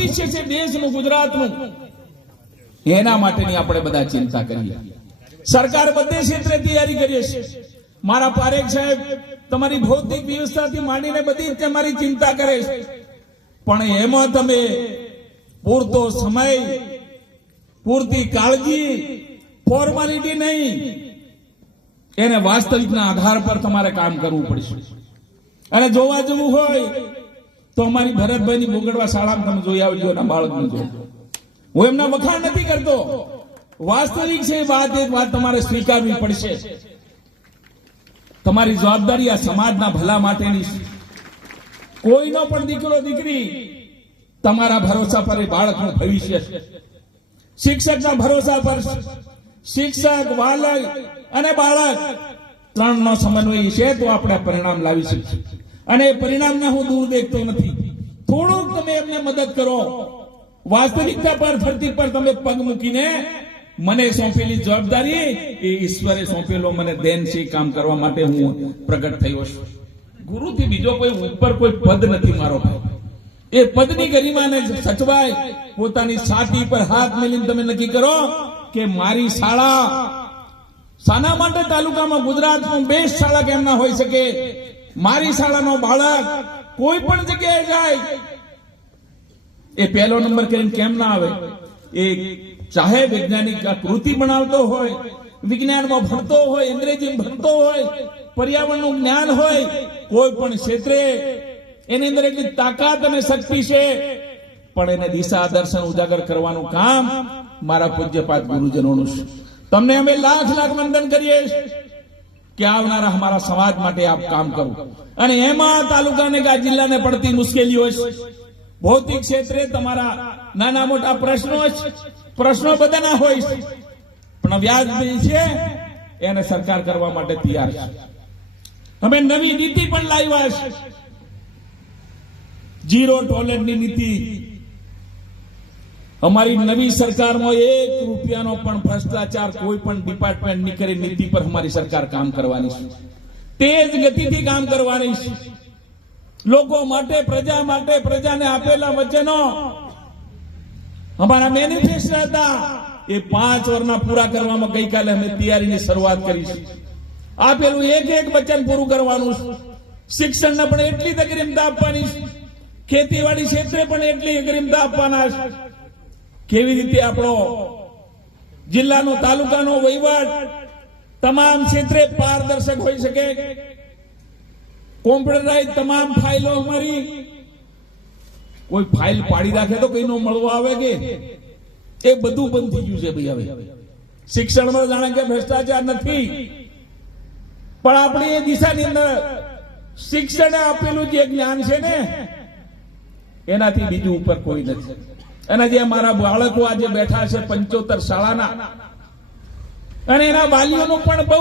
ભવિષ્ય છે દેશનું, ગુજરાતનું. એના માટેની આપણે બધા ચિંતા કરીએ. સરકાર બધે ક્ષેત્રે તૈયારી કરીએ છીએ. મારા પારેખ સાહેબ તમારી ભૌતિક વ્યવસ્થાથી માંડીને બધી રીતે મારી ચિંતા કરે છે. પણ એમાં તમે પૂરતો સમય, પૂરતી કાળજી ફોર્માલિટી નહીં, એને વાસ્તવિકના આધાર પર તમારે કામ કરવું પડશે. અને જોવા જવું હોય તો અમારી ભરતભાઈની બોગડવા શાળામાં તમે જોઈ આવજો એના બાળકને જો હું એમના વખાણ નથી કરતો. વાસ્તવિક છે વાત એક વાત તમારે સ્વીકારવી પડશે. તમારી જવાબદારી આ સમાજના ભલા માટેની કોઈનો પણ દીકરો, દીકરી, તમારા ભરોસા પર એ બાળકનું ભવિષ્ય છે. શિક્ષકના ભરોસા પર શિક્ષક બાલક અને બાળક, ત્રણનો સમન્વય છે તો આપણે પરિણામ લાવી શકીએ. અને પરિણામને હું દૂર દેખતો નથી. થોડુંક તમે એમને મદદ કરો. વાસ્તવિકતા પર, ધરતી પર તમે પગ મૂકીને મને સોંપેલી જવાબદારી એ ઈશ્વરે સોંપેલો, મને દેન છે કામ કરવા માટે હું પ્રગટ થયો છું. ગુરુથી બીજો કોઈ ઉપર કોઈ પદ નથી મારો ભાઈ. એ પદની ગરિમાને સચવાય, પોતાની છાતી પર હાથ મેલીને તમે નક્કી કરો કે મારી શાળા શાના માટે તાલુકામાં ગુજરાતમાં બેસ્ટ શાળા કેમ ના હોઈ શકે? મારી શાળાનો બાળક કોઈ પણ જગ્યાએ જાય, એ પહેલો નંબર કરીને કેમ ના આવે? એ ચાહે વૈજ્ઞાનિક કૃતિ બનાવતો હોય, વિજ્ઞાનમાં ભણતો હોય અંગ્રેજી ભણતો હોય, પર્યાવરણનું જ્ઞાન હોય, કોઈ પણ ક્ષેત્રે એની અંદર એટલી તાકાત અને શક્તિ છે, પણ એને દિશા દર્શન ઉજાગર કરવાનું કામ મારા પૂજ્યપાત ગુરુજનોનું છે. તમને અમે લાખ લાખ વંદન કરીએ કે આવનારા અમારા સમાજ માટે આપ કામ કરો? અને એમાં તાલુકાને કે જિલ્લાને પડતી મુશ્કેલીઓ છે. ભૌતિક ક્ષેત્રે તમારા નાના મોટા પ્રશ્નો પ્રશ્નો બધાના હોય છે. પણ વ્યાજબી છે, એને સરકાર કરવા માટે તૈયાર છે. અમે નવી નીતિ પણ લાવ્યા છે. જીરો ટોલરન્ટની નીતિ અમારી નવી સરકારમાં એક રૂપિયાનો પણ ભ્રષ્ટાચાર કોઈ પણ ડિપાર્ટમેન્ટની કરી નીતિ પર અમારી સરકાર કામ કરવાની છે. તેજ ગતિથી કામ કરવાની છે. લોકો માટે, પ્રજા માટે, પ્રજાને આપેલા વચનો અમારા મેનિફેસ્ટો હતા. એ પાંચ વર્ષના પૂરા કરવામાં ગઈકાલે અમે તૈયારીની શરૂઆત કરી છે. આપેલું એક એક વચન પૂરું કરવાનું છે. શિક્ષણને પણ એટલી જ અગ્રિમતા આપવાની છે. ખેતીવાડી ક્ષેત્રે પણ એટલી અગ્રીમતા આપવાના છે. કેવી રીતે આપણો જિલ્લાનો, તાલુકાનો વહીવટ તમામ ક્ષેત્રે પારદર્શક હોઈ શકે? કોમ્પ્યુટરાઇઝ તમામ ફાઇલો અમારી. કોઈ ફાઇલ પાડી રાખે તો કઈ નો મળવો આવે કે? એ બધું બંધ થઈ ગયું છે ભાઈ હવે. શિક્ષણમાં જાણે કે ભ્રષ્ટાચાર નથી. પણ આપણી એ દિશાની અંદર શિક્ષણે આપેલું જે જ્ઞાન છે ને, એનાથી બીજું ઉપર કોઈ નથી. અને જે મારા બાળકો આજે બેઠા છે પંચોતેર શાળાના. અને એના વાલીઓનું પણ બહુ